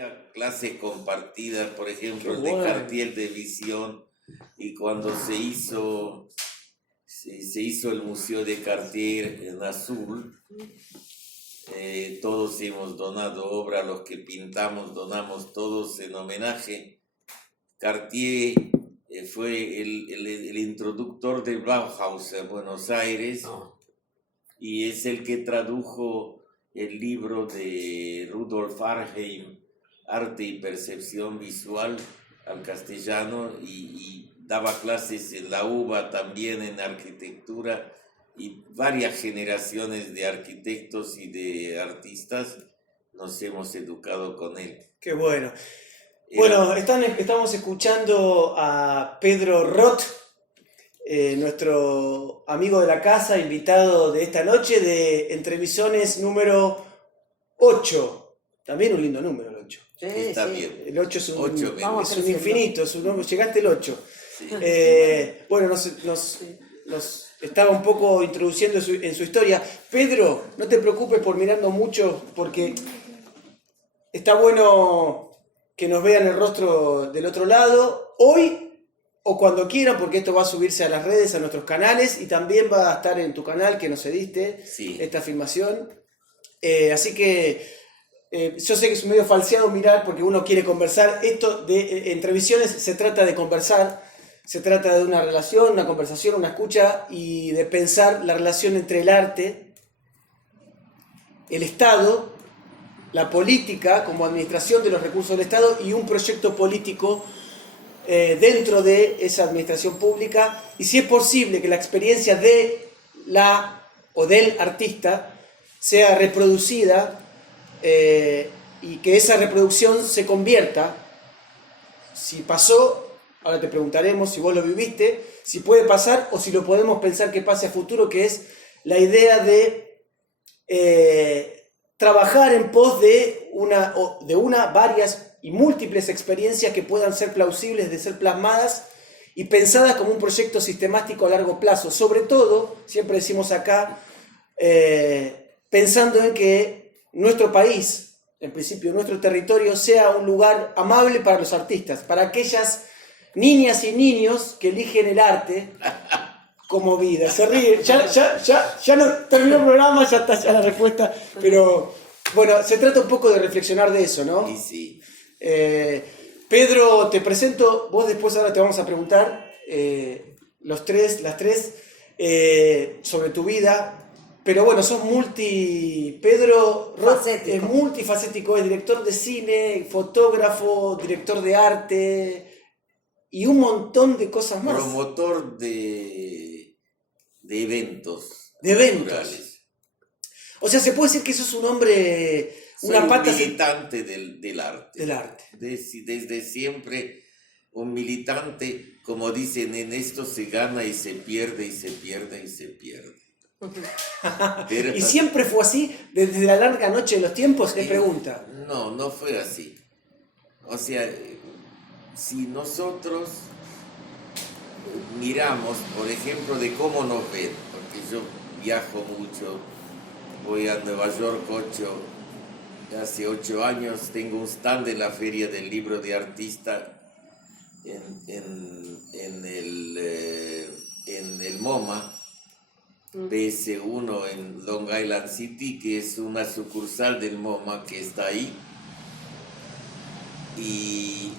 hacía clases compartidas, por ejemplo, el de bueno. Cartier de Visión, y cuando se hizo el Museo de Cartier en Azul, todos hemos donado obra, los que pintamos donamos todos en homenaje. Cartier fue el introductor del Bauhaus en Buenos Aires y es el que tradujo el libro de Rudolf Arnheim, Arte y Percepción Visual, al castellano, y daba clases en la UBA también en arquitectura, y varias generaciones de arquitectos y de artistas nos hemos educado con él. Qué bueno. Bueno, estamos escuchando a Pedro Roth, nuestro amigo de la casa, invitado de esta noche de Entrevisiones número 8. También un lindo número, el 8. Sí, Está sí. bien. El 8 es un, 8 es un infinito, llegaste el 8. Sí. Bueno, nos estaba un poco introduciendo en su historia. Pedro, no te preocupes por mirando mucho, porque está bueno que nos vean el rostro del otro lado, hoy o cuando quieran, porque esto va a subirse a las redes, a nuestros canales, y también va a estar en tu canal que nos cediste, Sí. esta filmación. Así que yo sé que es medio falseado mirar porque uno quiere conversar. Esto de Entrevisiones se trata de conversar, se trata de una relación, una conversación, una escucha, y de pensar la relación entre el arte, el Estado, la política como administración de los recursos del Estado y un proyecto político dentro de esa administración pública, y si es posible que la experiencia de la o del artista sea reproducida y que esa reproducción se convierta, si pasó, ahora te preguntaremos si vos lo viviste, si puede pasar o si lo podemos pensar que pase a futuro, que es la idea de trabajar en pos de una, varias y múltiples experiencias que puedan ser plausibles de ser plasmadas y pensadas como un proyecto sistemático a largo plazo. Sobre todo, siempre decimos acá, pensando en que nuestro país, en principio nuestro territorio, sea un lugar amable para los artistas, para aquellas niñas y niños que eligen el arte como vida. Se ríe, ya no terminó el programa, ya está ya la respuesta, pero bueno, se trata un poco de reflexionar de eso, ¿no? Y sí. Pedro, te presento, vos después ahora te vamos a preguntar las tres, sobre tu vida, pero bueno, sos Pedro Roth es multifacético, es director de cine, fotógrafo, director de arte y un montón de cosas más. Promotor de eventos. De eventos. Culturales. O sea, se puede decir que sos un hombre, una pata... un militante del arte. Del arte. Desde siempre un militante, como dicen, en esto se gana y se pierde y se pierde y se pierde. Pero, ¿Y siempre fue así? ¿Desde la larga noche de los tiempos? ¿Qué pregunta? No fue así. O sea, si nosotros miramos, por ejemplo, de cómo nos ven, porque yo viajo mucho, voy a Nueva York hace 8 años, tengo un stand en la Feria del Libro de Artista en el MoMA, PS1 en Long Island City, que es una sucursal del MoMA que está ahí. Y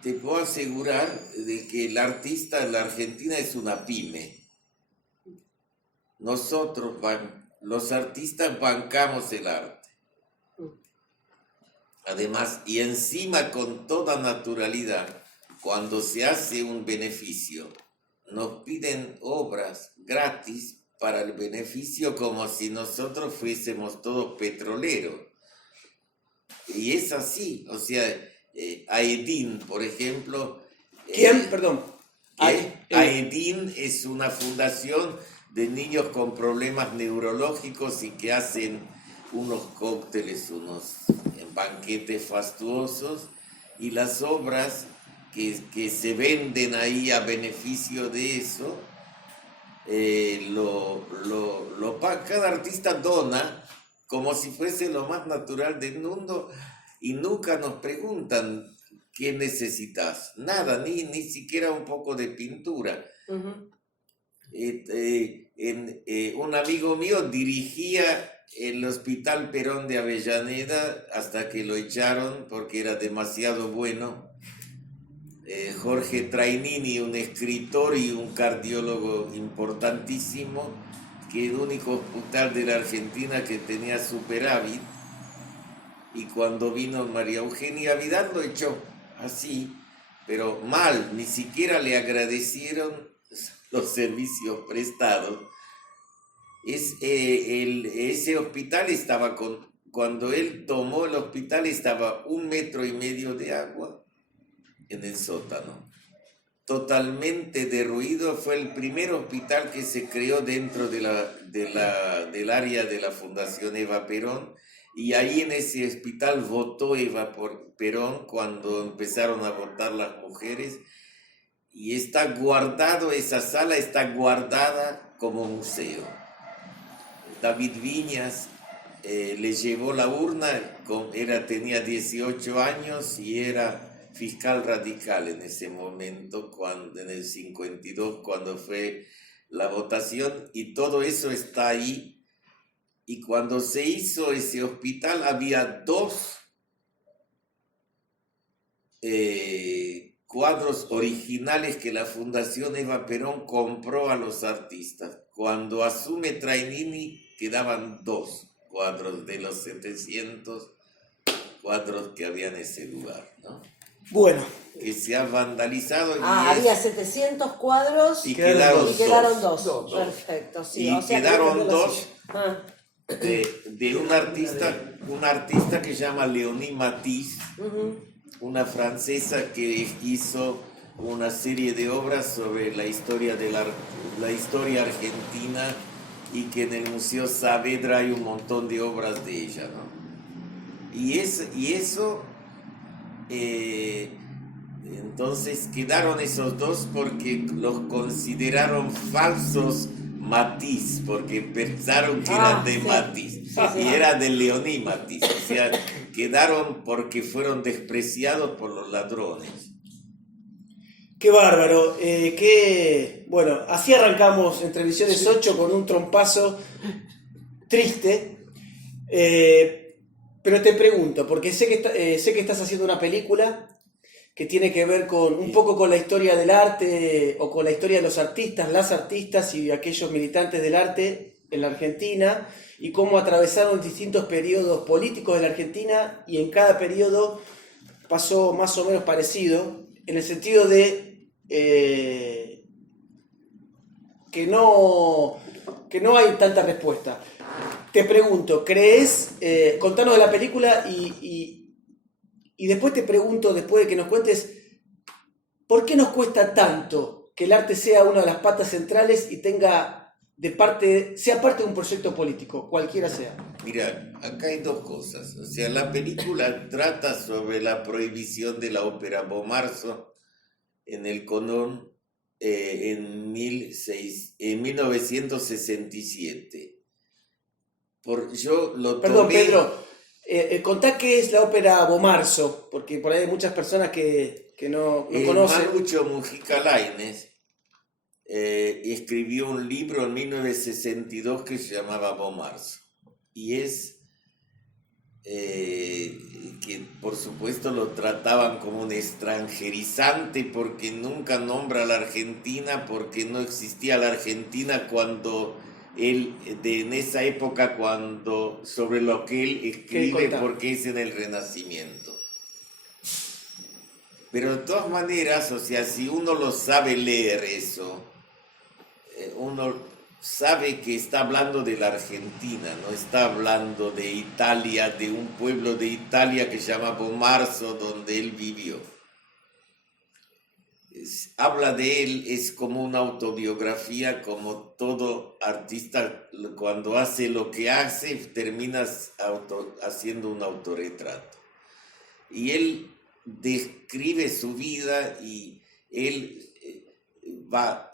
te puedo asegurar de que el artista en la Argentina es una pyme. Nosotros, los artistas, bancamos el arte. Además, y encima con toda naturalidad, cuando se hace un beneficio, nos piden obras gratis para el beneficio como si nosotros fuésemos todos petroleros. Y es así, o sea, AEDIN, por ejemplo... ¿Quién? Perdón. AEDIN es una fundación de niños con problemas neurológicos y que hacen unos cócteles, unos banquetes fastuosos, y las obras que se venden ahí a beneficio de eso, cada artista dona como si fuese lo más natural del mundo, y nunca nos preguntan qué necesitas, nada, ni siquiera un poco de pintura. Ujú. Un amigo mío dirigía el Hospital Perón de Avellaneda hasta que lo echaron porque era demasiado bueno. Jorge Trainini, un escritor y un cardiólogo importantísimo, que el único hospital de la Argentina que tenía superávit, y cuando vino María Eugenia Vidal lo echó así, pero mal, ni siquiera le agradecieron los servicios prestados. Ese hospital estaba cuando él tomó el hospital estaba 1,5 metros de agua en el sótano, totalmente derruido. Fue el primer hospital que se creó dentro del área de la Fundación Eva Perón, y ahí en ese hospital votó Eva Perón cuando empezaron a votar las mujeres, y está guardado, esa sala está guardada como museo. David Viñas le llevó la urna, tenía 18 años y era fiscal radical en ese momento, en el 52, cuando fue la votación, y todo eso está ahí. Y cuando se hizo ese hospital había 2 cuadros originales que la Fundación Eva Perón compró a los artistas. Cuando asume Trainini quedaban 2 cuadros de los 700 cuadros que había en ese lugar, ¿no? Bueno. Que se ha vandalizado. Había 700 cuadros y quedaron 2. Perfecto, sí. Y o sea, quedaron 2 de de un artista que se llama Léonie Matisse, una francesa que hizo una serie de obras sobre la historia la historia argentina, y que en el Museo Saavedra hay un montón de obras de ella, ¿no? Y eso, entonces quedaron esos 2 porque los consideraron falsos Matisse, porque pensaron que eran de Matisse, y era de Léonie Matisse, o sea, quedaron porque fueron despreciados por los ladrones. Qué bárbaro, bueno, así arrancamos en Televisiones 8 con un trompazo triste, pero te pregunto, porque sé que estás haciendo una película que tiene que ver un poco con la historia del arte, o con la historia de los artistas, las artistas y aquellos militantes del arte en la Argentina, y cómo atravesaron distintos periodos políticos de la Argentina, y en cada periodo pasó más o menos parecido, en el sentido de que no hay tanta respuesta. Te pregunto, ¿crees? Contanos de la película y después te pregunto, después de que nos cuentes, ¿por qué nos cuesta tanto que el arte sea una de las patas centrales y sea parte de un proyecto político, cualquiera sea? Mira, acá hay 2 cosas. O sea, la película trata sobre la prohibición de la ópera Bomarzo en el Colón en 1967. Yo lo tomé... Perdón, Pedro, contá qué es la ópera Bomarzo, porque por ahí hay muchas personas que no conocen. Manucho Mujica Lainez escribió un libro en 1962 que se llamaba Bomarzo, y es que por supuesto lo trataban como un extranjerizante porque nunca nombra a la Argentina, porque no existía la Argentina cuando en esa época, sobre lo que él escribe, porque es en el Renacimiento. Pero de todas maneras, o sea, si uno lo sabe leer eso, uno sabe que está hablando de la Argentina, no está hablando de Italia, de un pueblo de Italia que se llama Bomarzo, donde él vivió. Habla de él, es como una autobiografía, como todo artista cuando hace lo que hace, termina haciendo un autorretrato. Y él describe su vida, y él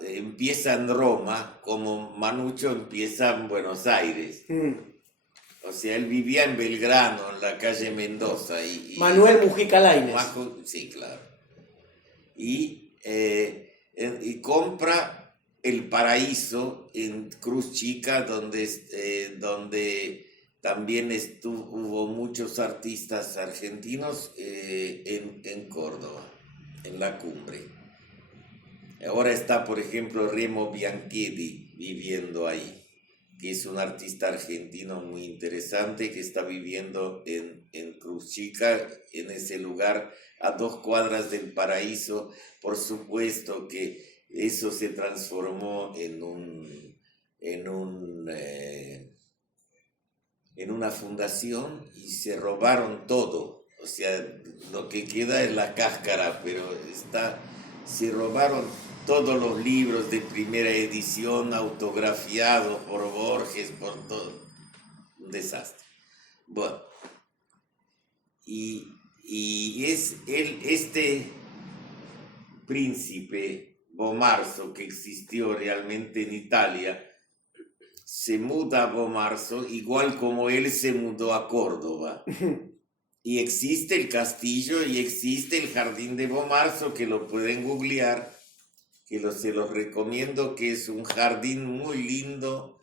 empieza en Roma, como Manucho empieza en Buenos Aires. O sea, él vivía en Belgrano, en la calle Mendoza. Manuel Mujica Lainez. Sí, claro. Y compra El Paraíso en Cruz Chica, donde también hubo muchos artistas argentinos en Córdoba, en la cumbre. Ahora está, por ejemplo, Remo Bianchetti viviendo ahí, que es un artista argentino muy interesante que está viviendo en Cruz Chica, en ese lugar, a 2 cuadras del Paraíso. Por supuesto que eso se transformó en una fundación y se robaron todo. O sea, lo que queda es la cáscara, pero se robaron todos los libros de primera edición autografiados por Borges, por todo. Un desastre. Bueno, y este príncipe Bomarzo, que existió realmente en Italia, se muda a Bomarzo, igual como él se mudó a Córdoba. Y existe el castillo y existe el jardín de Bomarzo, que lo pueden googlear, se los recomiendo, que es un jardín muy lindo,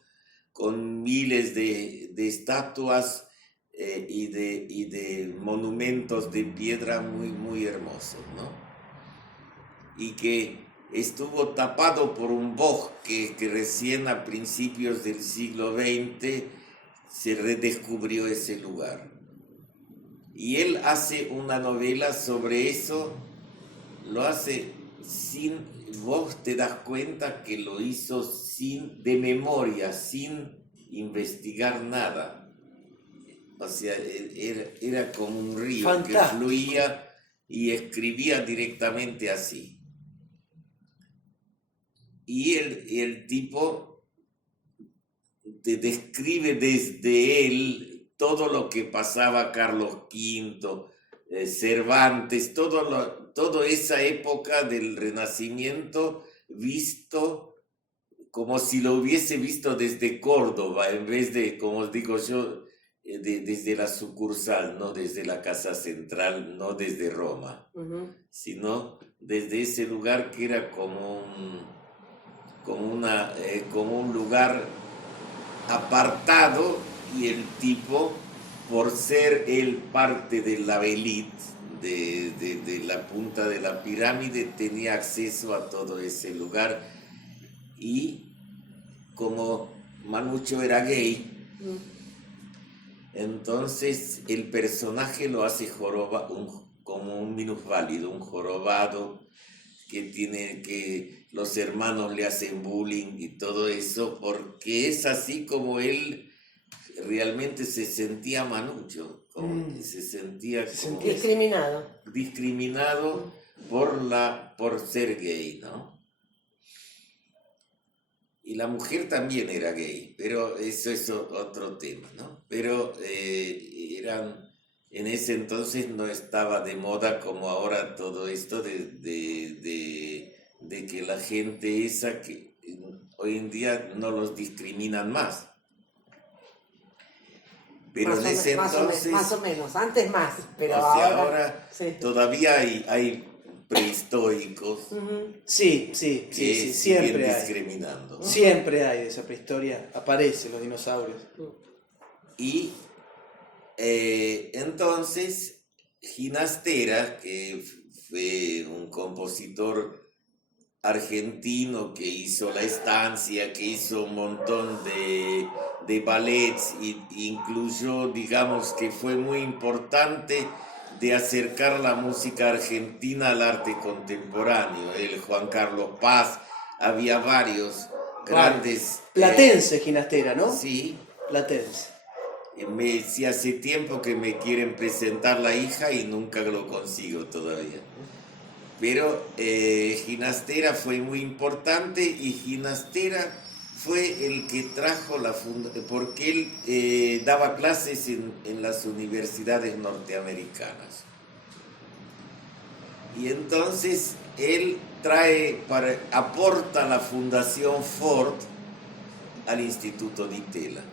con miles de estatuas y de monumentos de piedra muy, muy hermosos, ¿no? Y que estuvo tapado por un bosque que recién a principios del siglo XX se redescubrió ese lugar. Y él hace una novela sobre eso, lo hace vos te das cuenta que lo hizo de memoria, sin investigar nada. O sea, era como un río. Fantástico. Que fluía y escribía directamente así. Y el tipo te describe desde él todo lo que pasaba Carlos V, Cervantes, toda esa época del Renacimiento visto como si lo hubiese visto desde Córdoba, en vez de, como digo yo, desde la sucursal, no desde la casa central, no desde Roma, sino desde ese lugar que era como un lugar apartado, y el tipo, por ser él parte de la élite, de la punta de la pirámide, tenía acceso a todo ese lugar. Y como Manucho era gay, entonces el personaje lo hace como un minusválido, un jorobado, que los hermanos le hacen bullying y todo eso, porque es así como él realmente se sentía Manucho, se sentía discriminado por ser gay, ¿no? Y la mujer también era gay, pero eso es otro tema, ¿no? Pero en ese entonces no estaba de moda como ahora todo esto de que la gente esa, que hoy en día no los discriminan más. Pero en ese entonces... Más o menos, antes más, pero o sea, ahora sí. Todavía hay prehistóricos. Sí, siempre hay. Discriminando, ¿no? Siempre hay de esa prehistoria, aparecen los dinosaurios. Y entonces Ginastera, que fue un compositor argentino que hizo La Estancia, que hizo un montón de ballets, e incluyó, digamos, que fue muy importante de acercar la música argentina al arte contemporáneo. El Juan Carlos Paz, había varios grandes... Platense, Ginastera, ¿no? Sí. Platense. Si hace tiempo que me quieren presentar la hija y nunca lo consigo todavía. Pero Ginastera fue muy importante, y Ginastera fue el que trajo porque él daba clases en las universidades norteamericanas. Y entonces él aporta la Fundación Ford al Instituto Di Tella.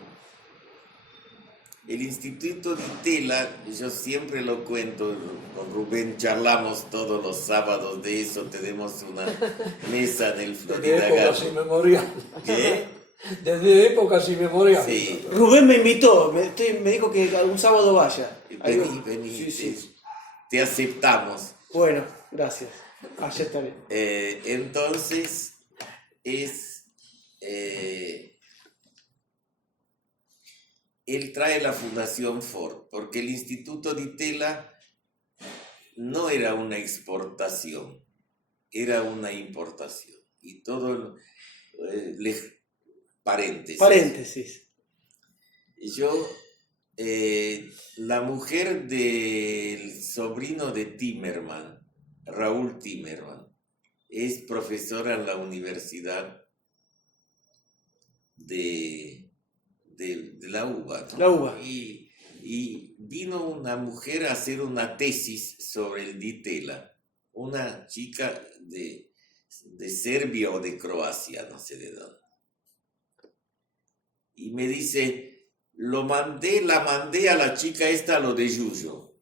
el Instituto Di Tella, yo siempre lo cuento, con Rubén charlamos todos los sábados de eso, tenemos una mesa en el Florida Desde épocas Garden. inmemoriales. ¿Qué? Desde épocas inmemoriales. Sí. Rubén me invitó, me dijo que algún sábado vaya. Vení, Sí, sí. te aceptamos. Bueno, gracias. Allá está bien. Entonces, él trae la Fundación Ford, porque el Instituto Di Tella no era una exportación, era una importación. Y todo, paréntesis. Paréntesis. Yo, la mujer del sobrino de Timerman, Raúl Timerman, es profesora en la Universidad de la UBA, ¿no? La UBA. Y vino una mujer a hacer una tesis sobre el Di Tella, una chica de Serbia o de Croacia, no sé de dónde. Y me dice, la mandé a la chica esta a lo de Yuyo.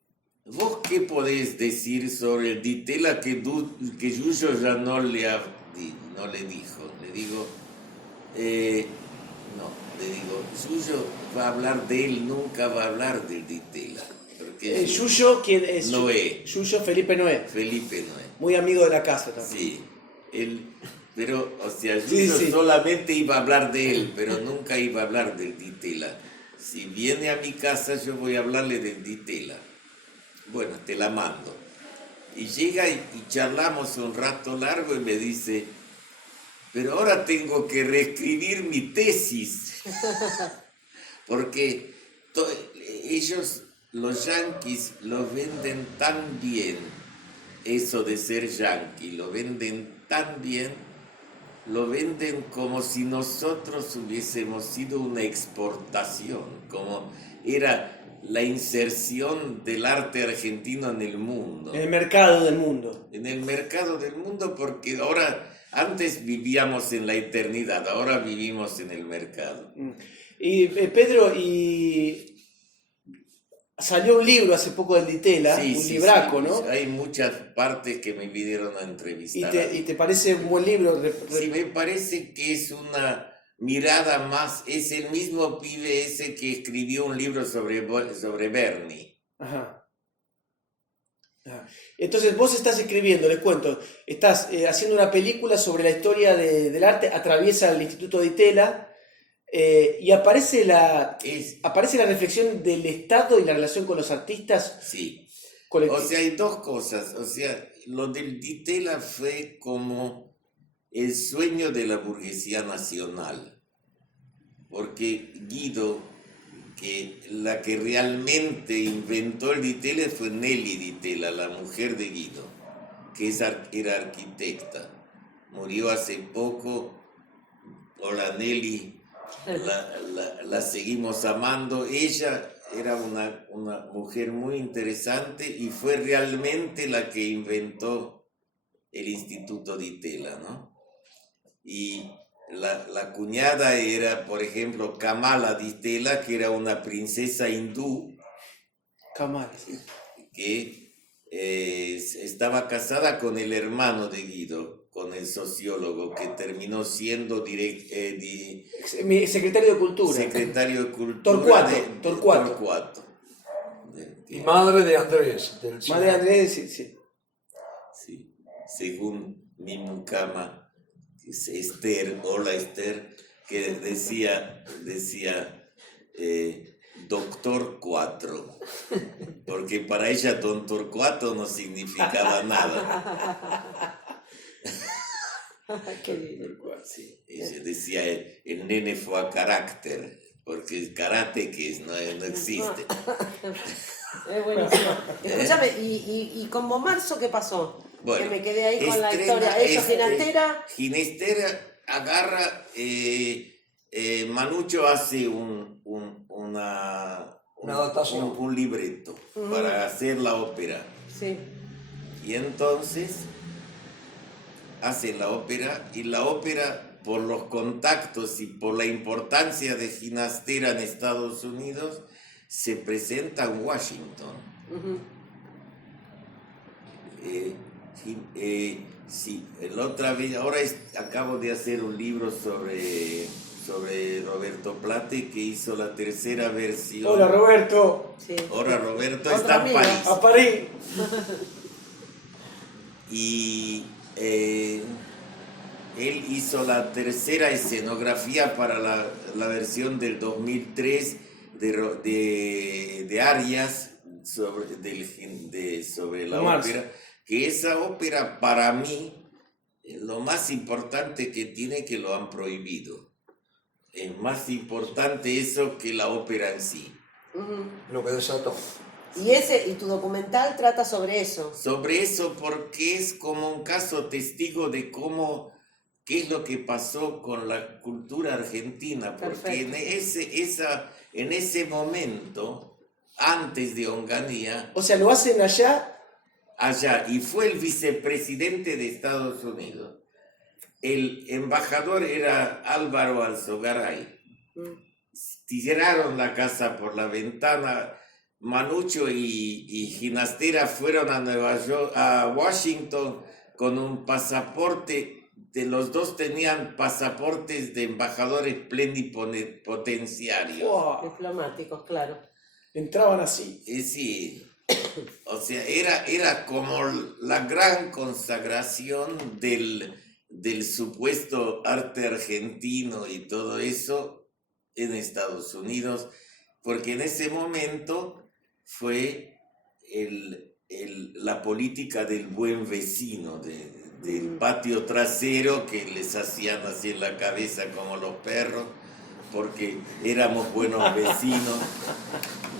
¿Vos qué podés decir sobre el Di Tella que Yuyo ya no le dijo? Le digo, Yuyo va a hablar de él, nunca va a hablar del Di Tella. Porque Yuyo, ¿quién es? Noé. Yuyo Felipe Noé. Felipe Noé. Muy amigo de la casa también. Sí, pero, o sea, Sí, Yuyo sí. solamente iba a hablar de él, pero nunca iba a hablar del Di Tella. Si viene a mi casa, yo voy a hablarle del Di Tella. Bueno, te la mando. Y llega y charlamos un rato largo y me dice, pero ahora tengo que reescribir mi tesis. Porque ellos, los yanquis, lo venden tan bien, eso de ser yanqui, lo venden tan bien, lo venden como si nosotros hubiésemos sido una exportación, como era la inserción del arte argentino en el mundo. En el mercado del mundo. En el mercado del mundo, porque ahora, antes vivíamos en la eternidad, ahora vivimos en el mercado. Y Pedro, salió un libro hace poco del Di Tella, un libraco, ¿no? Hay muchas partes que me vinieron a entrevistar. ¿Y te parece un buen libro? Sí, me parece que es una mirada más, es el mismo pibe ese que escribió un libro sobre Bernie. Ajá. Entonces vos estás escribiendo, les cuento, estás haciendo una película sobre la historia del arte, atraviesa el Instituto Di Tella y aparece la reflexión del Estado y la relación con los artistas. Sí. colectivos. O sea, hay dos cosas. O sea, lo del Di Tella fue como el sueño de la burguesía nacional. Porque Guido, que la que realmente inventó el Di Tella fue Nelly Di Tella, la mujer de Guido, que era arquitecta. Murió hace poco. Hola Nelly, la seguimos amando. Ella era una mujer muy interesante y fue realmente la que inventó el Instituto Di Tella, ¿no? Y la cuñada era, por ejemplo, Kamala Di Tella, que era una princesa hindú. Kamala. Que estaba casada con el hermano de Guido, con el sociólogo, que terminó siendo Secretario de Cultura. secretario de Cultura Torcuato. Y madre de Andrés. Madre de Andrés, sí. Sí. Según mi mucama, Esther, hola Esther, que decía Doctor 4, porque para ella Don Torcuato no significaba nada. Qué lindo. Sí, ella decía el nene fue a carácter, porque el karate que no existe. Es buenísimo. Escúchame, ¿y con Bomarzo qué pasó? Bueno, que me quedé ahí con la estrena, historia. Ella, Ginastera. Ginastera agarra, Manucho hace una adaptación. un libreto para hacer la ópera. Sí. Y entonces hace la ópera, y la ópera, por los contactos y por la importancia de Ginastera en Estados Unidos, se presenta en Washington. Ujú. Sí, la otra vez, acabo de hacer un libro sobre Roberto Plate, que hizo la tercera versión. Hola Roberto, Sí. Ahora Roberto Otro está en amigo. París. a París. Y él hizo la tercera escenografía para la versión del 2003 de Arias sobre la Marx. ópera, que esa ópera para mí, lo más importante que tiene, que lo han prohibido. Es más importante eso que la ópera en sí. Ujú. Lo que desató. Y tu documental trata sobre eso. Sobre eso, porque es como un caso testigo de qué es lo que pasó con la cultura argentina, porque en ese momento, antes de Onganía, O sea, lo hacen allá. allá, y fue el vicepresidente de Estados Unidos. El embajador era Álvaro Alzogaray. Mm. Tiraron la casa por la ventana. Manucho y Ginastera fueron a Washington con un pasaporte. Los dos tenían pasaportes de embajadores plenipotenciarios. ¡Wow! Diplomáticos, claro. Entraban así. Sí, o sea, era como la gran consagración del supuesto arte argentino y todo eso en Estados Unidos, porque en ese momento fue la política del buen vecino, del patio trasero, que les hacían así en la cabeza como los perros, porque éramos buenos vecinos,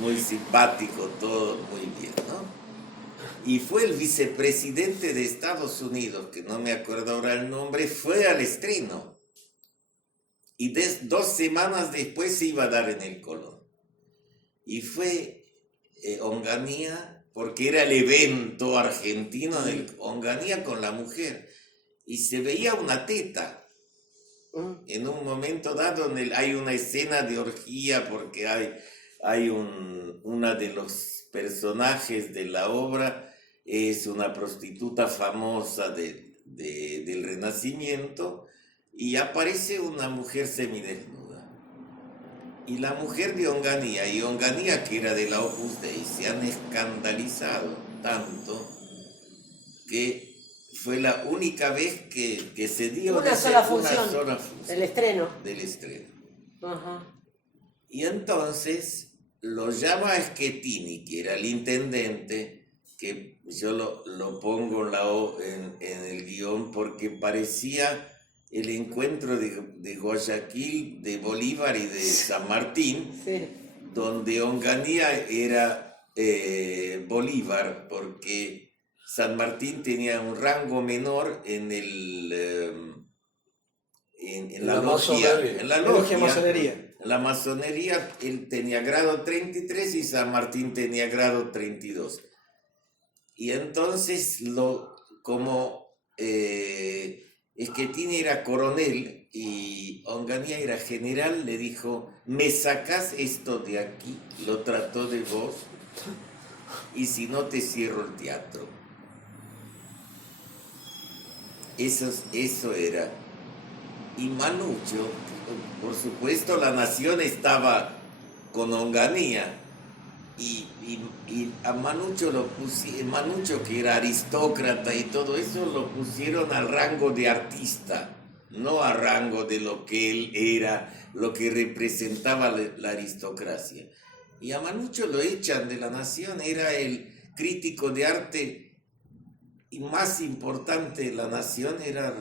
muy simpáticos, todos muy bien, ¿no? Y fue el vicepresidente de Estados Unidos, que no me acuerdo ahora el nombre, fue al estreno. Y 2 semanas después se iba a dar en el Colón. Y fue Onganía, porque era el evento argentino del Onganía con la mujer. Y se veía una teta. En un momento dado hay una escena de orgía, porque hay una de los personajes de la obra, es una prostituta famosa del Renacimiento, y aparece una mujer semidesnuda. Y la mujer de Onganía, y Onganía, que era de la Opus Dei, se han escandalizado tanto que fue la única vez que se dio Una sola función función del estreno. del estreno. Ajá. Y entonces lo llama a Schettini, que era el intendente, que yo lo pongo en el guión porque parecía el encuentro de Guayaquil, de Bolívar y de San Martín, Sí. donde Onganía era Bolívar, porque San Martín tenía un rango menor en la logia, masonería. en la Logia logia. masonería. En la masonería él tenía grado 33 y San Martín tenía grado 32. Y entonces, Schettini era coronel y Onganía era general, le dijo: me sacás esto de aquí, lo trató de vos, y si no te cierro el teatro. Eso era. Y Manucho, por supuesto, la nación estaba con Onganía. Y a Manucho Manucho, que era aristócrata y todo eso, lo pusieron al rango de artista, no al rango de lo que él era, lo que representaba la aristocracia. Y a Manucho lo echan de la nación, era el crítico de arte y más importante de la nación, era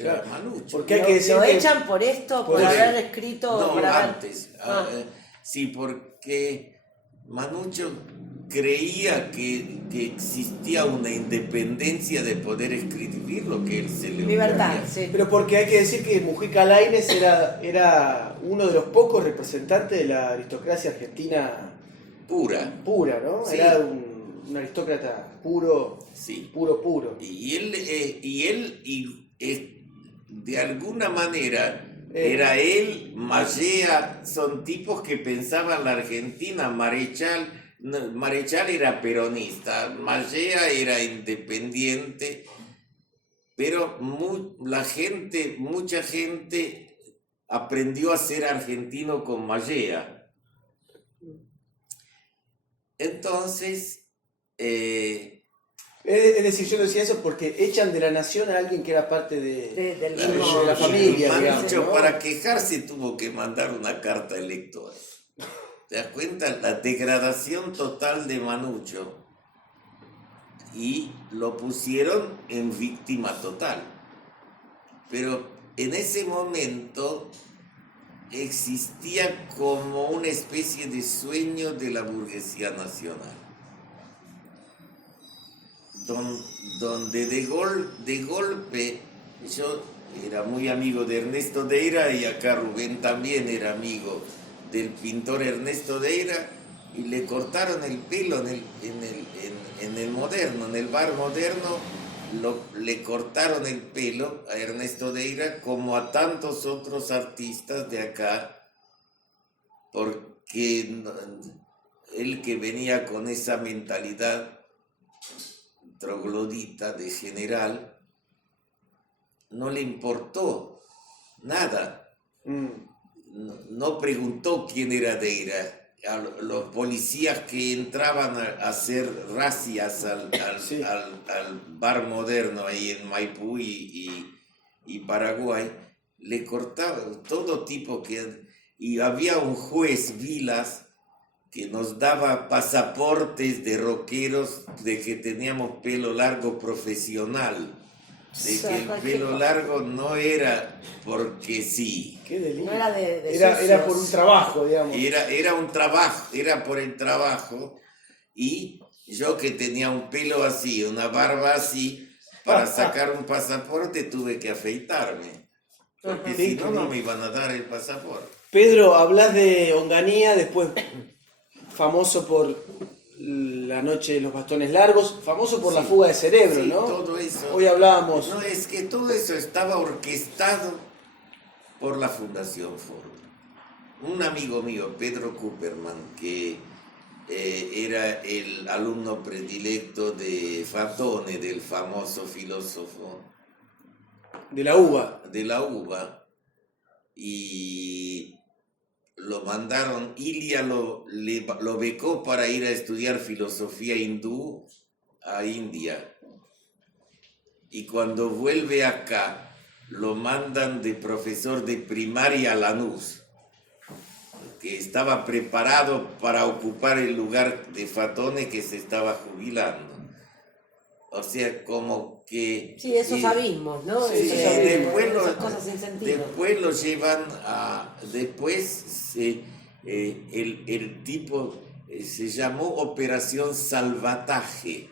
Claro, Manucho. porque hay que decir ¿Lo que echan por esto? ¿Por Por haber escrito? No, por haber- antes. Ah. Sí, porque Manucho creía que existía una independencia de poder escribir lo que él se le Libertad, ocurría. sí. Pero porque hay que decir que Mujica Lainez era uno de los pocos representantes de la aristocracia argentina Pura, pura, ¿no? Sí. Era un aristócrata puro, sí. puro. Y él de alguna manera Era él, Mallea, son tipos que pensaban la Argentina. Marechal era peronista, Mallea era independiente, pero mucha gente aprendió a ser argentino con Mallea. Entonces, Es decir, yo decía eso porque echan de la nación a alguien que era parte Del de mismo. la familia, digamos, Manucho, ¿no? para quejarse tuvo que mandar una carta electoral. ¿Te das cuenta? La degradación total de Manucho. Y lo pusieron en víctima total. Pero en ese momento existía como una especie de sueño de la burguesía nacional. Donde de golpe, yo era muy amigo de Ernesto Deira y acá Rubén también era amigo del pintor Ernesto Deira, y le cortaron el pelo en el Moderno, en el bar Moderno, le cortaron el pelo a Ernesto Deira como a tantos otros artistas de acá, porque él que venía con esa mentalidad troglodita de general, no le importó nada. No preguntó quién era Deira. A los policías que entraban a hacer racias al bar Moderno ahí en Maipú y Paraguay, le cortaban todo tipo y había un juez, Vilas, que nos daba pasaportes de rockeros de que teníamos pelo largo profesional, de que el pelo largo no era porque sí. Qué delirio. No era de Era sucios. por un trabajo, digamos. Era un trabajo, era por el trabajo, y yo que tenía un pelo así, una barba así, para sacar un pasaporte tuve que afeitarme, porque Ajá. si no, no me iban a dar el pasaporte. Pedro, hablas de Onganía, después famoso por la noche de los bastones largos, famoso por la Sí, fuga de cerebro, sí, ¿no? todo eso. Hoy hablábamos. No, es que todo eso estaba orquestado por la Fundación Ford. Un amigo mío, Pedro Cooperman, que era el alumno predilecto de Fatone, del famoso filósofo De la uva. de la UBA, y lo mandaron, Ilia lo becó para ir a estudiar filosofía hindú a India. Y cuando vuelve acá, lo mandan de profesor de primaria a Lanús, que estaba preparado para ocupar el lugar de Fatone, que se estaba jubilando. O sea, como que... Sí, esos abismos, ¿no? Sí, Esas cosas sin sentido. Después lo llevan a... Después el tipo se llamó Operación Salvataje.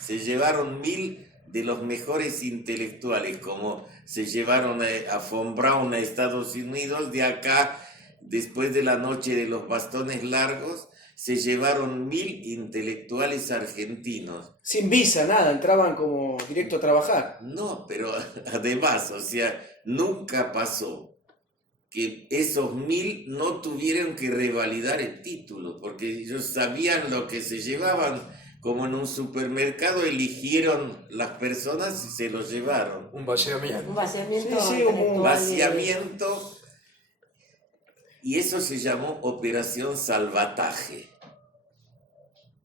Se llevaron 1000 de los mejores intelectuales, como se llevaron a Von Braun a Estados Unidos. De acá, después de la noche de los bastones largos, se llevaron 1000 intelectuales argentinos. Sin visa, nada, entraban como directo a trabajar. No, pero además, o sea, nunca pasó que esos 1000 no tuvieron que revalidar el título, porque ellos sabían lo que se llevaban, como en un supermercado eligieron las personas y se los llevaron. Un vaciamiento. Un vaciamiento. Sí, intelectual Vaciamiento, y eso se llamó Operación Salvataje.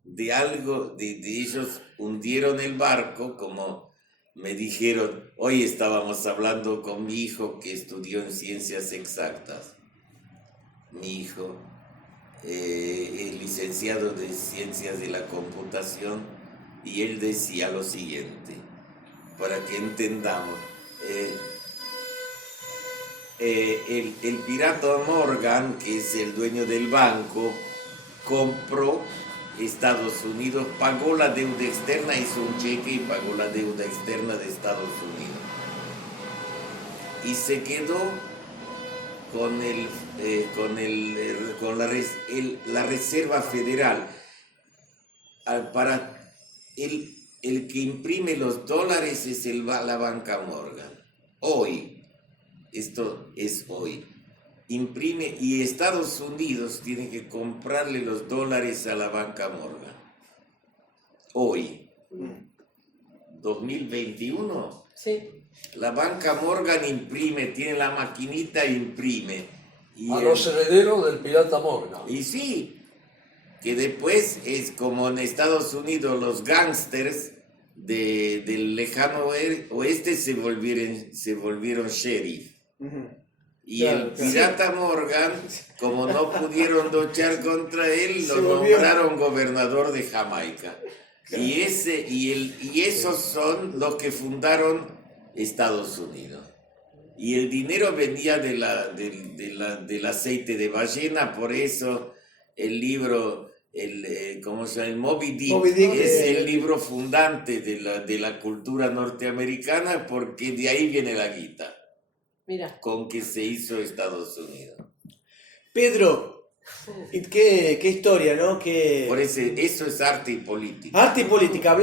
De algo, de ellos hundieron el barco, como me dijeron, hoy estábamos hablando con mi hijo que estudió en ciencias exactas. Mi hijo es licenciado de ciencias de la computación, y él decía lo siguiente, para que entendamos. El pirata Morgan, que es el dueño del banco, compró Estados Unidos, pagó la deuda externa, hizo un cheque y pagó la deuda externa de Estados Unidos. Y se quedó con la Reserva Federal. Para el que imprime los dólares es la banca Morgan. Hoy, esto es hoy. Imprime y Estados Unidos tiene que comprarle los dólares a la banca Morgan. Hoy, 2021, Sí. la banca Morgan imprime, tiene la maquinita e imprime. Y A los herederos del pirata Morgan. y sí, que después es como en Estados Unidos los gángsters del lejano oeste se volvieron sheriff. Ujú. Y Claro, el claro. pirata Morgan, como no pudieron luchar contra él, Se lo volvió. nombraron gobernador de Jamaica. Y esos son los que fundaron Estados Unidos. Y el dinero venía del aceite de ballena, por eso el libro, ¿cómo se llama? El Moby Dick, Moby Dick, es el libro fundante de la cultura norteamericana, porque de ahí viene la guita Mira. con que se hizo Estados Unidos. Pedro, y qué historia, ¿no? Por eso es arte y política. Arte y política.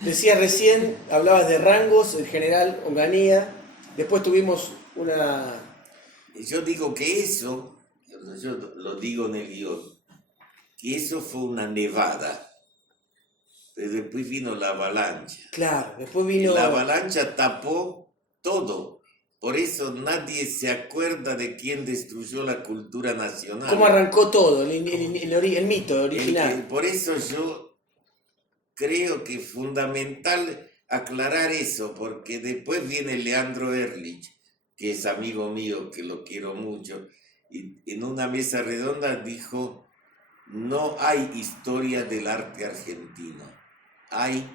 Decía recién, hablabas de Rangos, el general Onganía. Después tuvimos una... Yo digo que eso, yo lo digo en el guión, que eso fue una nevada, pero después vino la avalancha. Claro, después Y vino... la avalancha tapó todo. Por eso nadie se acuerda de quién destruyó la cultura nacional. ¿Cómo arrancó todo? El mito original. Por eso yo creo que es fundamental aclarar eso, porque después viene Leandro Ehrlich, que es amigo mío, que lo quiero mucho, y en una mesa redonda dijo, no hay historia del arte argentino, hay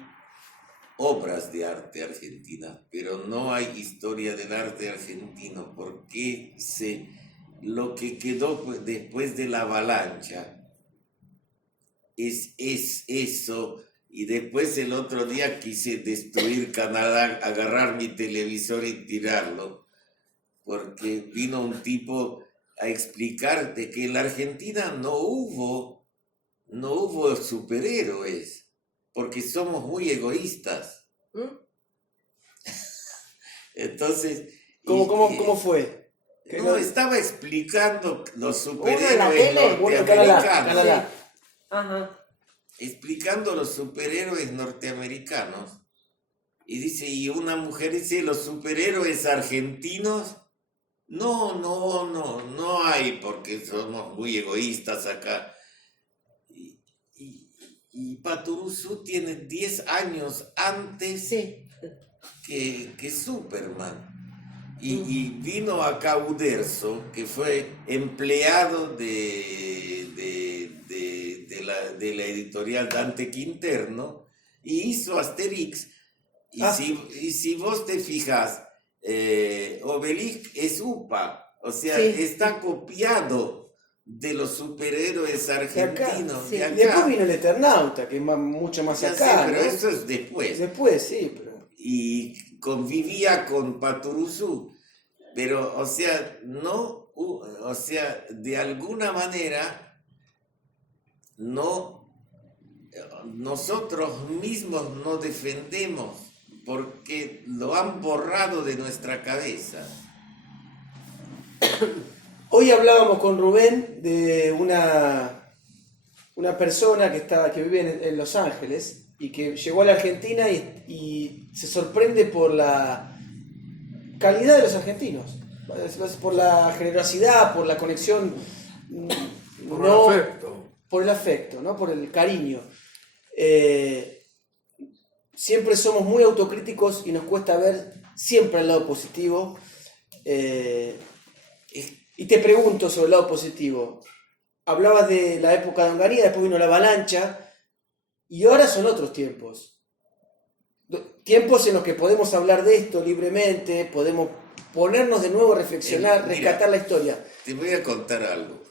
obras de arte argentina, pero no hay historia del arte argentino, porque lo que quedó después de la avalancha es eso. Y después el otro día quise destruir Canadá, agarrar mi televisor y tirarlo, porque vino un tipo a explicar de que en la Argentina no hubo superhéroes, porque somos muy egoístas. ¿Mm? Entonces... ¿Cómo fue? No, estaba explicando los Uno en la superhéroes tele, Bueno, norteamericanos. Canadá. Ajá. Explicando los superhéroes norteamericanos. Y dice, y una mujer dice, los superhéroes argentinos, no hay, porque somos muy egoístas acá. Y Patoruzú tiene 10 años antes Sí. que Superman. Y vino acá Uderzo, que fue empleado de la editorial Dante Quinterno, y hizo Asterix. Y si vos te fijas, Obelix es UPA, o sea, Sí. está copiado de los superhéroes De acá. argentinos. Sí. De acá. Después vino el Eternauta, que es mucho más Ya acá, sé, pero ¿no? eso es después. Después, sí, pero... Y convivía con Patoruzú, pero, o sea, no, o sea, de alguna manera, nosotros mismos no defendemos, porque lo han borrado de nuestra cabeza. Hoy hablábamos con Rubén de una persona que vive en Los Ángeles y que llegó a la Argentina y se sorprende por la calidad de los argentinos, por la generosidad, por la conexión, Por el afecto. por el afecto, ¿no? Por el cariño. Siempre somos muy autocríticos y nos cuesta ver siempre el lado positivo. Y te pregunto sobre el lado positivo. Hablabas de la época de Onganía, después vino la avalancha, y ahora son otros tiempos. Tiempos en los que podemos hablar de esto libremente, podemos ponernos de nuevo a reflexionar, Mira, rescatar la historia. Te voy a contar algo.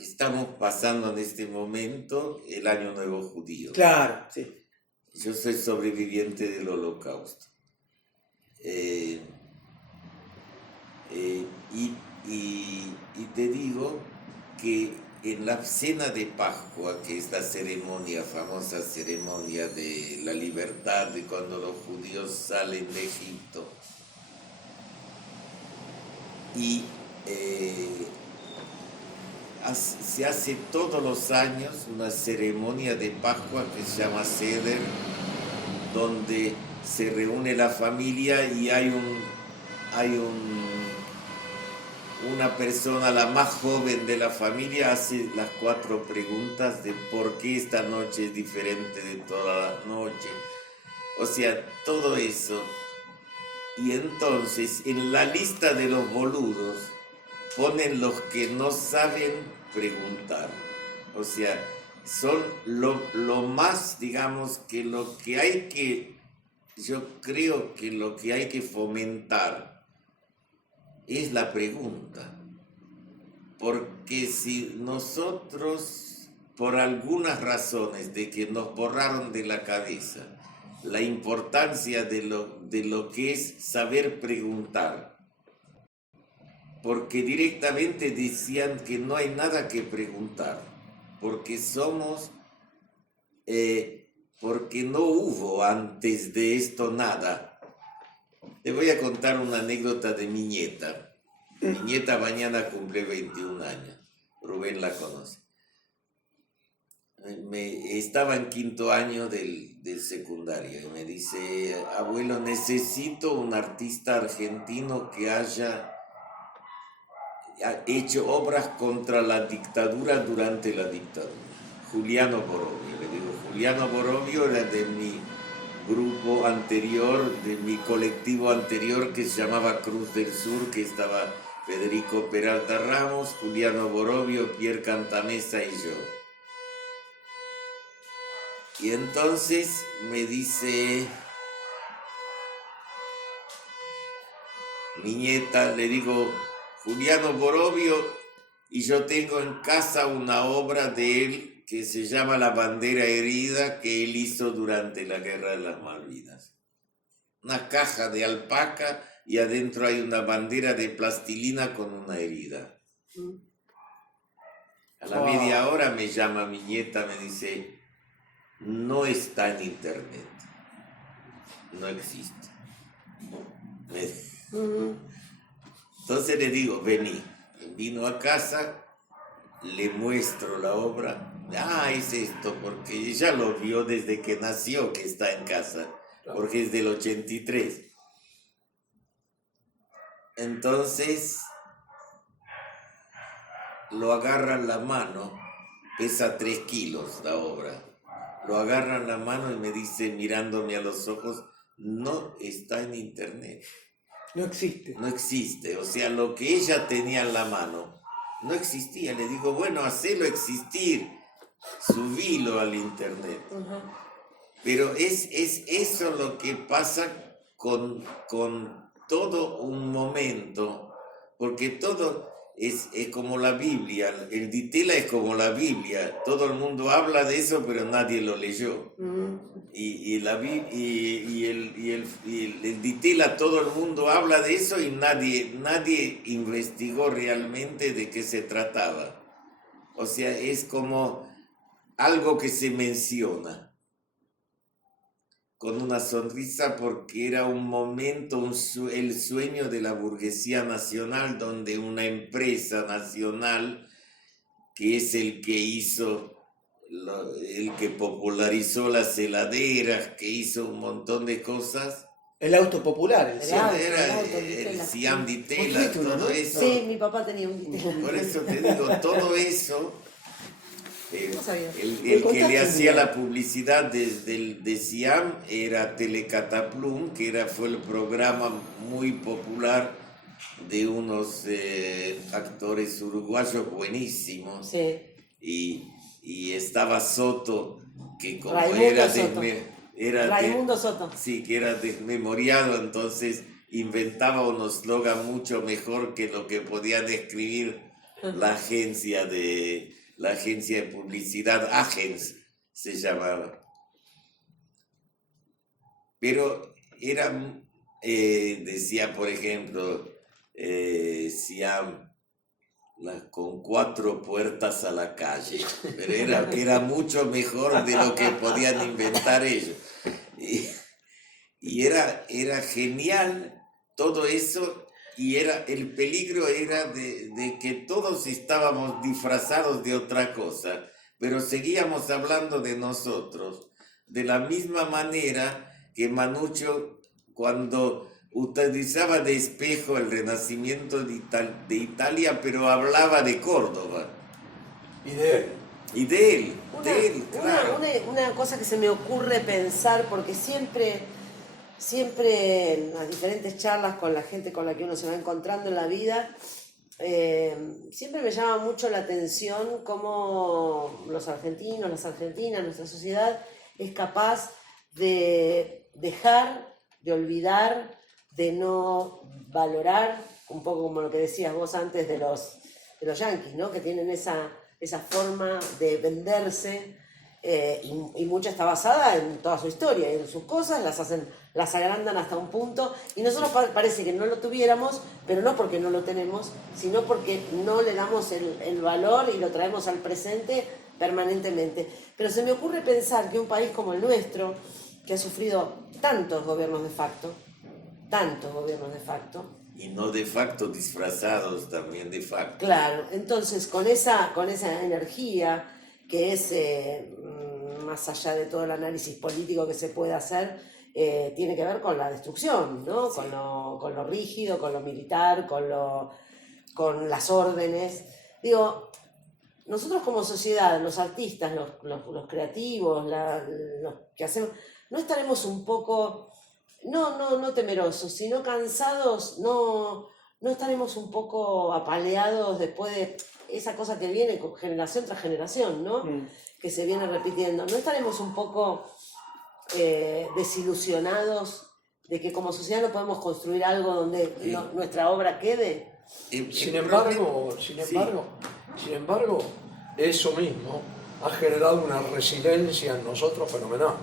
Estamos pasando en este momento el Año Nuevo Judío. Claro, sí. Yo soy sobreviviente del Holocausto. Y te digo que en la cena de Pascua, que es la ceremonia, famosa ceremonia de la libertad, de cuando los judíos salen de Egipto, y se hace todos los años una ceremonia de Pascua que se llama Seder, donde se reúne la familia y hay una persona, la más joven de la familia, hace las 4 preguntas de por qué esta noche es diferente de toda la noche. O sea, todo eso. Y entonces, en la lista de los boludos, ponen los que no saben preguntar. O sea, son lo más, digamos, que lo que hay que, yo creo que lo que hay que fomentar es la pregunta. Porque si nosotros, por algunas razones de que nos borraron de la cabeza la importancia de lo que es saber preguntar, porque directamente decían que no hay nada que preguntar, porque porque no hubo antes de esto nada. Te voy a contar una anécdota de mi nieta. Mi nieta mañana cumple 21 años. Rubén la conoce. Estaba en 5º año del secundario y me dice, abuelo, necesito un artista argentino que haya hecho obras contra la dictadura durante la dictadura. Juliano Borovio. Le digo, Juliano Borovio era de mi grupo anterior, de mi colectivo anterior que se llamaba Cruz del Sur, que estaba Federico Peralta Ramos, Juliano Borovio, Pierre Cantamessa y yo. Y entonces me dice mi nieta, le digo, Juliano Borovio, y yo tengo en casa una obra de él que se llama La bandera herida, que él hizo durante la Guerra de las Malvinas. Una caja de alpaca y adentro hay una bandera de plastilina con una herida. A la media hora me llama mi nieta, me dice, no está en internet, no existe. Entonces le digo, vení. Vino a casa, le muestro la obra. Ah, es esto, porque ella lo vio desde que nació, que está en casa, porque es del 83. Entonces, lo agarra en la mano, pesa 3 kilos la obra. Lo agarra en la mano y me dice, mirándome a los ojos, no está en internet. No existe. No existe, o sea, lo que ella tenía en la mano no existía. Le digo, bueno, hacelo existir, subilo al internet. Pero es eso lo que pasa con todo un momento, porque todo es como la Biblia, el Ditela es como la Biblia, todo el mundo habla de eso, pero nadie lo leyó. Y el Ditela, todo el mundo habla de eso y nadie investigó realmente de qué se trataba. O sea, es como algo que se menciona con una sonrisa porque era un momento, el sueño de la burguesía nacional, donde una empresa nacional, que es el que hizo, el que popularizó las heladeras, que hizo un montón de cosas. El auto popular, El auto, el Siam Ditela, ¿Vos tuviste uno, todo no? eso. Sí, mi papá tenía un Ditela. Por eso te digo, todo eso, No sabía. el que le hacía la publicidad de Siam era Telecataplum, que fue el programa muy popular de unos actores uruguayos buenísimos. Sí. Y estaba Soto, que como Raimundo Soto. Sí, que era desmemoriado, entonces inventaba un eslogan mucho mejor que lo que podían escribir la agencia de publicidad, Agens se llamaba. Pero decía, por ejemplo, Siam, con 4 puertas a la calle, pero era mucho mejor de lo que podían inventar ellos. Y era genial todo eso, y el peligro era de que todos estábamos disfrazados de otra cosa, pero seguíamos hablando de nosotros, de la misma manera que Manuccio, cuando utilizaba de espejo el renacimiento de Italia, pero hablaba de Córdoba. Y de él. Y de él, claro. Una cosa que se me ocurre pensar, porque siempre en las diferentes charlas con la gente con la que uno se va encontrando en la vida, siempre me llama mucho la atención cómo los argentinos, las argentinas, nuestra sociedad es capaz de dejar, de olvidar, de no valorar, un poco como lo que decías vos antes de los yanquis, ¿no? Que tienen esa forma de venderse, y mucha está basada en toda su historia, en sus cosas, las agrandan hasta un punto, y nosotros parece que no lo tuviéramos, pero no porque no lo tenemos, sino porque no le damos el valor y lo traemos al presente permanentemente. Pero se me ocurre pensar que un país como el nuestro, que ha sufrido tantos gobiernos de facto, Y no de facto, disfrazados también de facto. claro, entonces con esa energía que es, más allá de todo el análisis político que se puede hacer, tiene que ver con la destrucción, ¿no? Sí. Con lo rígido, con lo militar, con las órdenes. Digo, nosotros como sociedad, los artistas, los creativos, los que hacemos, no estaremos un poco, no temerosos, sino cansados, no estaremos un poco apaleados después de esa cosa que viene con generación tras generación, ¿no? Que se viene repitiendo. ¿No estaremos un poco desilusionados de que como sociedad no podemos construir algo donde nuestra obra quede? Sin embargo, eso mismo ha generado una resiliencia en nosotros fenomenal.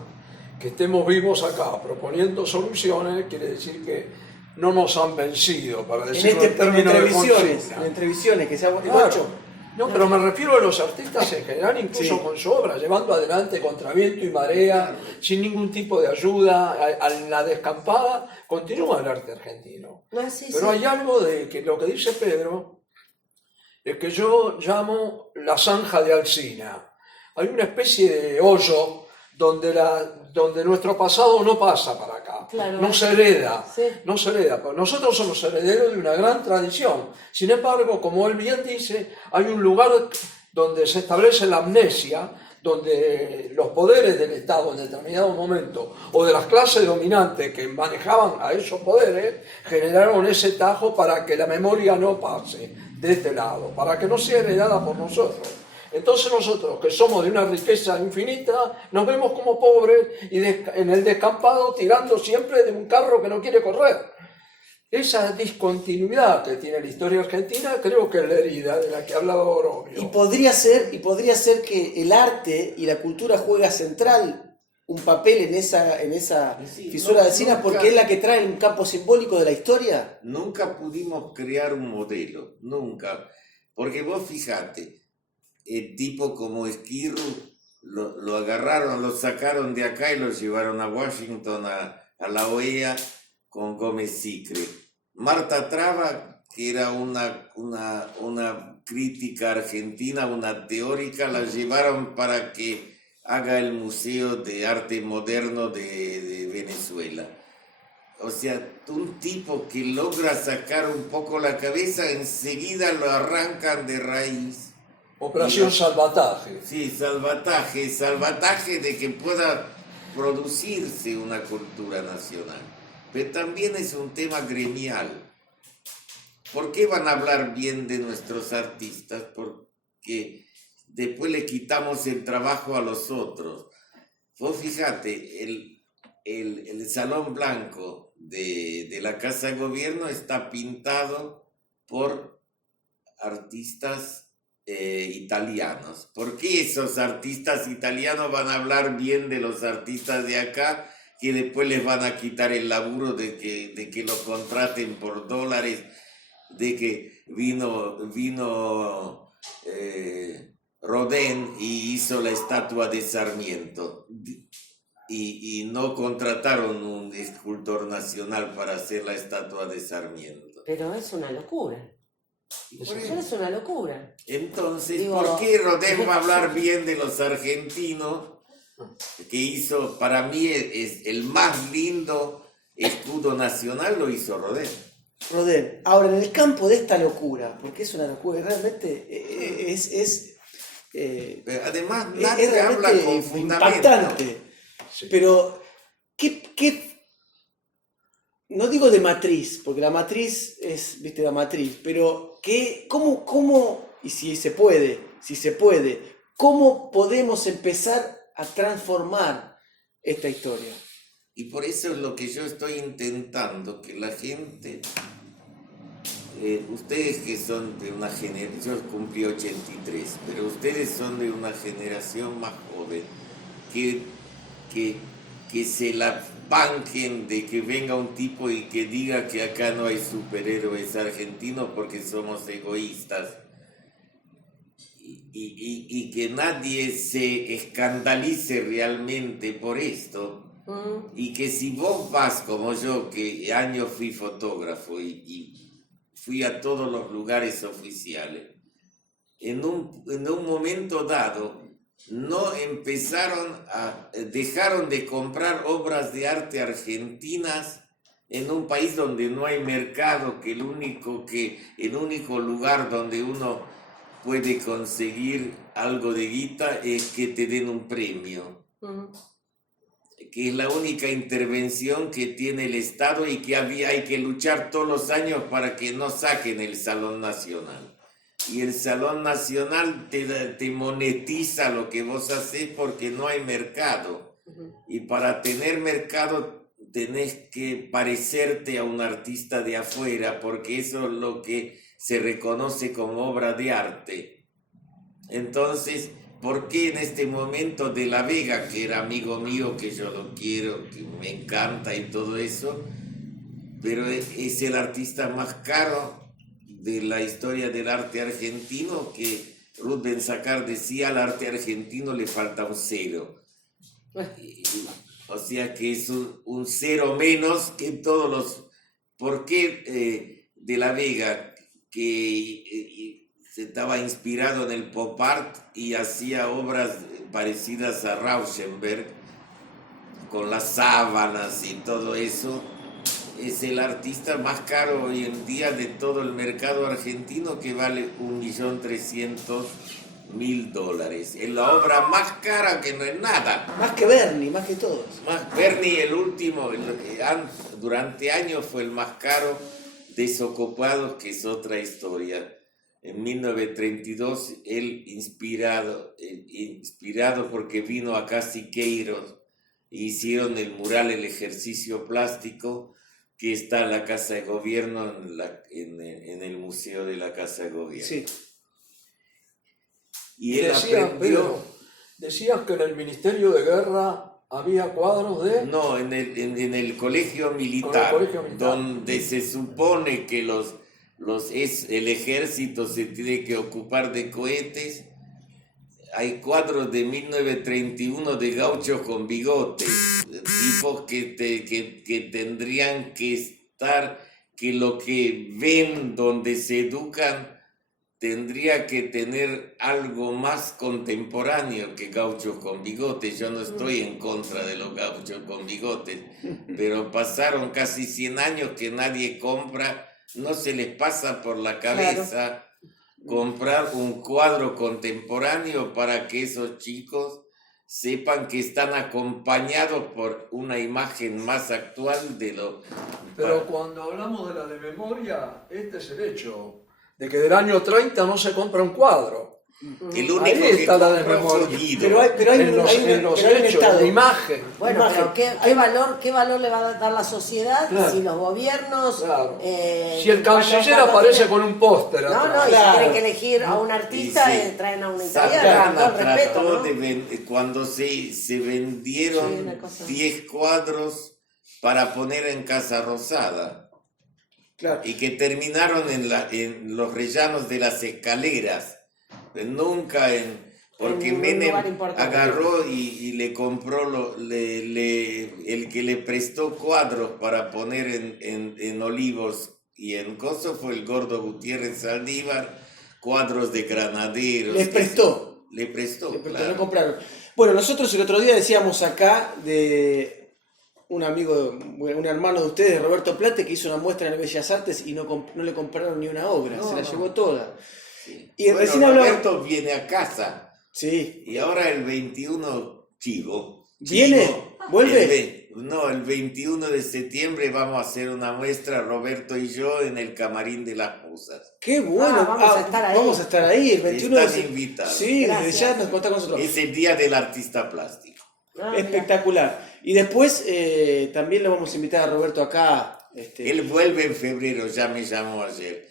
Que estemos vivos acá proponiendo soluciones quiere decir que no nos han vencido, para decirlo en términos de consigna. En entrevisiones, que sea Claro. No, pero me refiero a los artistas en general, incluso con su obra, llevando adelante contra viento y marea, sin ningún tipo de ayuda, a la descampada, continúa el arte argentino. Pero hay algo de que lo que dice Pedro es que yo llamo la zanja de Alsina. Hay una especie de hoyo donde nuestro pasado no pasa para acá, Claro, no se hereda, sí. no se hereda. Pues nosotros somos herederos de una gran tradición. Sin embargo, como él bien dice, hay un lugar donde se establece la amnesia, donde los poderes del Estado en determinado momento, o de las clases dominantes que manejaban a esos poderes, generaron ese tajo para que la memoria no pase de este lado, para que no sea heredada por nosotros. Entonces nosotros, que somos de una riqueza infinita, nos vemos como pobres y en el descampado tirando siempre de un carro que no quiere correr. Esa discontinuidad que tiene la historia argentina creo que es la herida de la que hablaba Orobio. Y podría ser que el arte y la cultura juega central un papel en esa fisura de Alsina, porque es la que trae un campo simbólico de la historia. Nunca pudimos crear un modelo, nunca. Porque vos fijate, el tipo como Esquirru lo agarraron, lo sacaron de acá y lo llevaron a Washington, a la OEA, con Gómez Sicre. Marta Traba, que era una crítica argentina, una teórica, la llevaron para que haga el Museo de Arte Moderno de Venezuela. O sea, un tipo que logra sacar un poco la cabeza, enseguida lo arrancan de raíz. Operación Salvataje. Sí, salvataje de que pueda producirse una cultura nacional. Pero también es un tema gremial. ¿Por qué van a hablar bien de nuestros artistas? Porque después le quitamos el trabajo a los otros. Vos fíjate, el Salón Blanco de la Casa de Gobierno está pintado por artistas italianos. ¿Por qué esos artistas italianos van a hablar bien de los artistas de acá, que después les van a quitar el laburo de que los contraten por dólares? de que vino Rodin y hizo la estatua de Sarmiento. Y no contrataron un escultor nacional para hacer la estatua de Sarmiento. Pero es una locura. Eso es una locura. Entonces, Digo, ¿por qué Rodin va a hablar bien de los argentinos? Que hizo, para mí, es el más lindo escudo nacional, lo hizo Rodin. Rodin. Ahora, en el campo de esta locura, porque es una locura, realmente Pero además, es nadie habla realmente con fundamento. impactante. Sí. Pero, no digo de matriz, porque la matriz es, viste, la matriz, pero ¿cómo, y si se puede, cómo podemos empezar a transformar esta historia? Y por eso es lo que yo estoy intentando, que la gente, ustedes que son de una generación, yo cumplí 83, pero ustedes son de una generación más joven, que se la banquen de que venga un tipo y que diga que acá no hay superhéroes argentinos porque somos egoístas. Y que nadie se escandalice realmente por esto. Y que si vos vas como yo, que años fui fotógrafo y fui a todos los lugares oficiales, en un momento dado dejaron de comprar obras de arte argentinas en un país donde no hay mercado, que el único lugar donde uno puede conseguir algo de guita es que te den un premio. Que es la única intervención que tiene el Estado y que hay que luchar todos los años para que no saquen el Salón Nacional. Y el Salón Nacional te monetiza lo que vos haces porque no hay mercado. Y para tener mercado tenés que parecerte a un artista de afuera, porque eso es lo que se reconoce como obra de arte. Entonces, ¿por qué en este momento De la Vega, que era amigo mío, que yo lo quiero, que me encanta y todo eso, pero es el artista más caro de la historia del arte argentino, que Ruth Ben-Sakar decía, al arte argentino le falta un cero. O sea que es un cero menos que todos los... ¿Por qué De la Vega, que se estaba inspirado en el pop art y hacía obras parecidas a Rauschenberg, con las sábanas y todo eso, es el artista más caro hoy en día de todo el mercado argentino, que vale $1.300.000? Es la obra más cara, que no es nada. Más que Bernie, más que todos. Bernie, el último, durante años fue el más caro. Desocupados, que es otra historia. En 1932, él inspirado porque vino acá Siqueiros, hicieron el mural El Ejercicio Plástico, que está en la Casa de Gobierno, en el Museo de la Casa de Gobierno. Sí. Y él aprendió... Decías que en el Ministerio de Guerra había cuadros de... No, en el colegio militar, donde se supone que el ejército se tiene que ocupar de cohetes. Hay cuadros de 1931 de gauchos con bigotes, tipos que tendrían que estar, que lo que ven donde se educan tendría que tener algo más contemporáneo que gauchos con bigotes. Yo no estoy en contra de los gauchos con bigotes, pero pasaron casi 100 años que nadie compra, no se les pasa por la cabeza comprar un cuadro contemporáneo para que esos chicos sepan que están acompañados por una imagen más actual de lo... Pero cuando hablamos de la de memoria, este es el hecho de que del año 30 no se compra un cuadro. El único Ahí que está la de compró fue memoria. Guido. Pero hay En los hechos, en la imagen. Bueno, Imagen. pero ¿qué valor le va a dar la sociedad si los gobiernos... Claro. Si el canciller aparece con un póster No, atrás. y Claro. si tienen que elegir a un artista, Sí. traen a un italiano, Santana con todo el respeto, trató ¿no? cuando se Sí, vendieron una cosa. 10 cuadros para poner en Casa Rosada. Claro. y que terminaron en los rellanos de las escaleras, nunca porque En un Menem lugar importante. agarró y le compró, el que le prestó cuadros para poner en Olivos y en Coso fue el Gordo Gutiérrez Saldívar, cuadros de granaderos. Les prestó. Le prestó, Pero claro. no compraron. Bueno, nosotros el otro día decíamos acá de un amigo, un hermano de ustedes, Roberto Plate, que hizo una muestra en el Bellas Artes y no le compraron ni una obra, No, se la no. llevó toda. Sí. Y Bueno, recién hablaba- Roberto viene a casa Sí. y ahora el 21 Chivo. ¿Viene? ¿Vuelve? El 21 de septiembre vamos a hacer una muestra, Roberto y yo, en el Camarín de las Musas. Qué bueno. Vamos a estar ahí. Vamos a estar ahí el 21 Están de invitados. Sí, desde Gracias. ya nos contá con nosotros. Es el día del artista plástico. Ah, mira. Espectacular. Y después también lo vamos a invitar a Roberto acá. Él vuelve en febrero, ya me llamó ayer.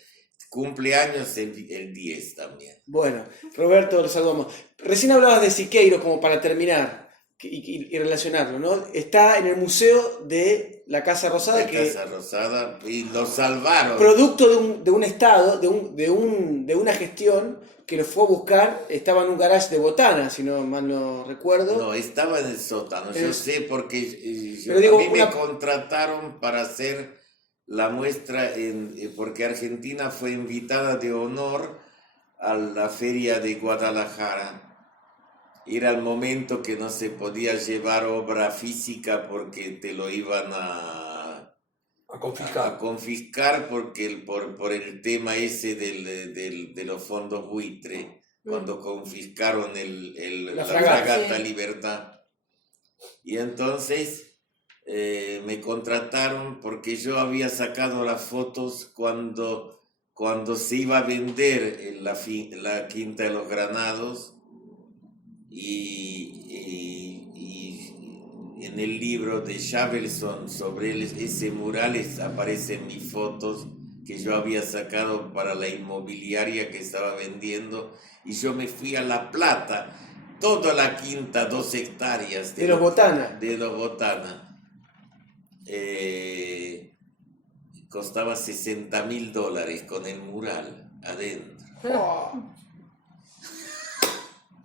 Cumpleaños el 10 también. Bueno, Roberto, lo saludamos. Recién hablabas de Siqueiro, como para terminar y relacionarlo, ¿no? Está en el Museo de la Casa Rosada, La que Casa Rosada, y lo salvaron. producto de un estado, de una gestión que lo fue a buscar, estaba en un garage de Botana, si no mal no recuerdo. No, estaba en el sótano. Yo Es- sé porque Pero digo, a mí me una- contrataron para hacer la muestra porque Argentina fue invitada de honor a la feria de Guadalajara. Era el momento que no se podía llevar obra física porque te lo iban a confiscar. confiscar porque por el tema ese de los fondos buitre, cuando confiscaron La la fragata. fragata Sí. Libertad. Y entonces me contrataron porque yo había sacado las fotos cuando se iba a vender la Quinta de los Granados y en el libro de Shavelson sobre ese mural aparecen mis fotos que yo había sacado para la inmobiliaria que estaba vendiendo y yo me fui a La Plata, toda la quinta, 2 hectáreas De los Botana. de los Botana. Costaba $60.000 con el mural adentro. Oh.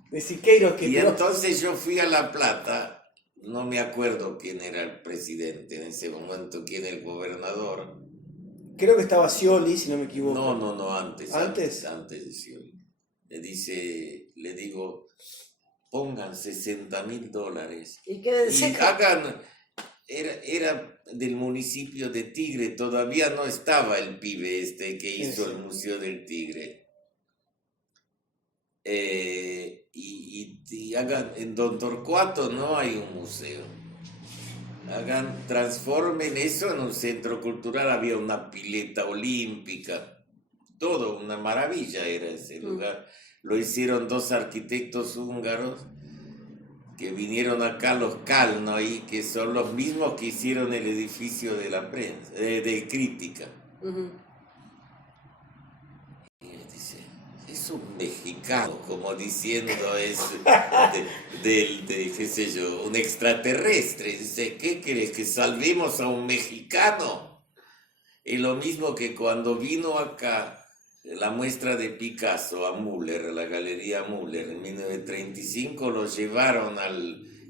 De Siqueiro, que Y pero- entonces yo fui a La Plata, no me acuerdo quién era el presidente en ese momento, quién era el gobernador. creo que estaba Scioli, si no me equivoco. No, antes. ¿Antes? Antes de Scioli. Le digo, pongan $60.000 Y y quédense. hagan, era del municipio de Tigre, todavía no estaba el pibe este que hizo Sí. el Museo del Tigre. Y hagan, en Don Torcuato no hay un museo. Transformen eso en un centro cultural, había una pileta olímpica, todo, una maravilla era ese lugar. Lo hicieron 2 arquitectos húngaros que vinieron acá, los Kalnoy, que son los mismos que hicieron el edificio de la prensa, de crítica. Ujú. Y él dice, es un mexicano, como diciendo, es qué sé yo, un extraterrestre. Dice, ¿qué querés? ¿Que salvemos a un mexicano? Y lo mismo que cuando vino acá la muestra de Picasso a Müller, a la Galería Müller, en 1935, lo llevaron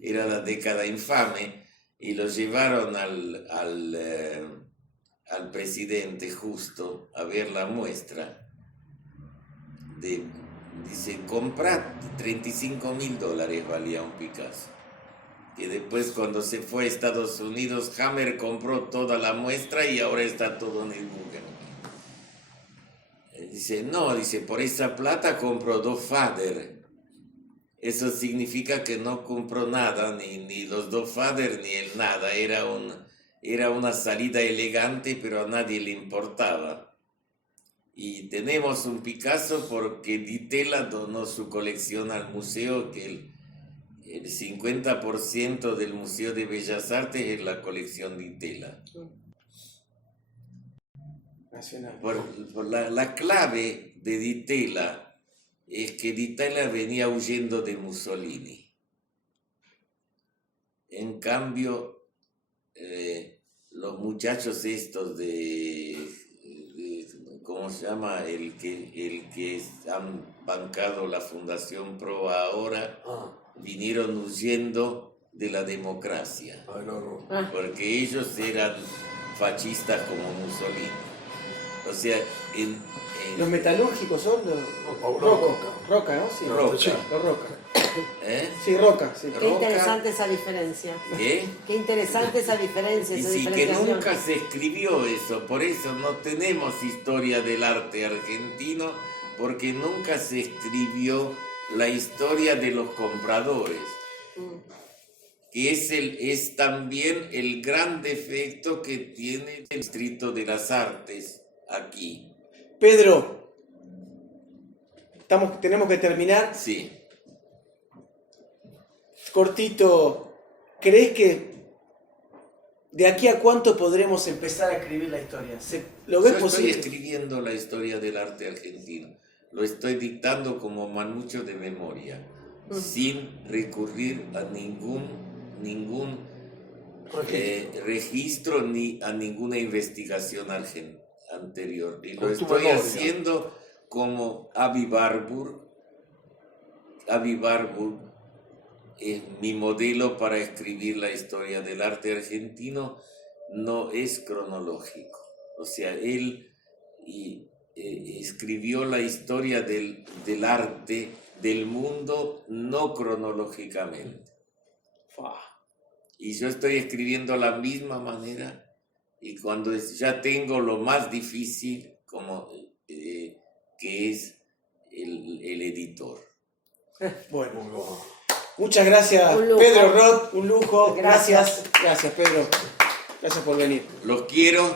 era la década infame, y lo llevaron al presidente justo a ver la muestra. Dice, comprad, $35.000 valía un Picasso. Y después cuando se fue a Estados Unidos, Hammer compró toda la muestra y ahora está todo en el Guggenheim. Dice, no, por esa plata compró 2 Fader. Eso significa que no compró nada, ni los 2 Fader, ni el nada. Era una salida elegante, pero a nadie le importaba. Y tenemos un Picasso porque Di Tella donó su colección al museo, que el 50% del Museo de Bellas Artes es la colección Di Tella. Nacional. La clave de Di Tella es que Di Tella venía huyendo de Mussolini. En cambio, los muchachos estos de ¿cómo se llama? El que han bancado la Fundación Proa ahora, vinieron huyendo de la democracia, porque ellos eran fascistas como Mussolini. O sea, los metalúrgicos son Roca, ¿no? Sí, Roca. Sí, los Roca. ¿Eh? Sí, Roca, sí. Qué interesante esa diferencia. ¿Qué? Qué interesante esa diferencia, Y esa sí, que diferenciación. nunca se escribió eso, por eso no tenemos historia del arte argentino, porque nunca se escribió la historia de los compradores, que es también el gran defecto que tiene el Distrito de las Artes aquí. Pedro, tenemos que terminar. Sí. Cortito, ¿crees que de aquí a cuánto podremos empezar a escribir la historia? ¿Lo ves Yo posible? estoy escribiendo la historia del arte argentino. Lo estoy dictando como manucho de memoria, sin recurrir a ningún registro ni a ninguna investigación anterior. Y lo Con tu estoy memoria. haciendo como Avi Warburg. Avi Warburg es mi modelo para escribir la historia del arte argentino, no es cronológico. O sea, él escribió la historia del arte del mundo no cronológicamente. Y yo estoy escribiendo de la misma manera, y cuando ya tengo lo más difícil, como que es el editor. Bueno, muchas gracias, Un lujo. Pedro Roth, un lujo. Gracias. Gracias, Pedro. Gracias por venir. Los quiero.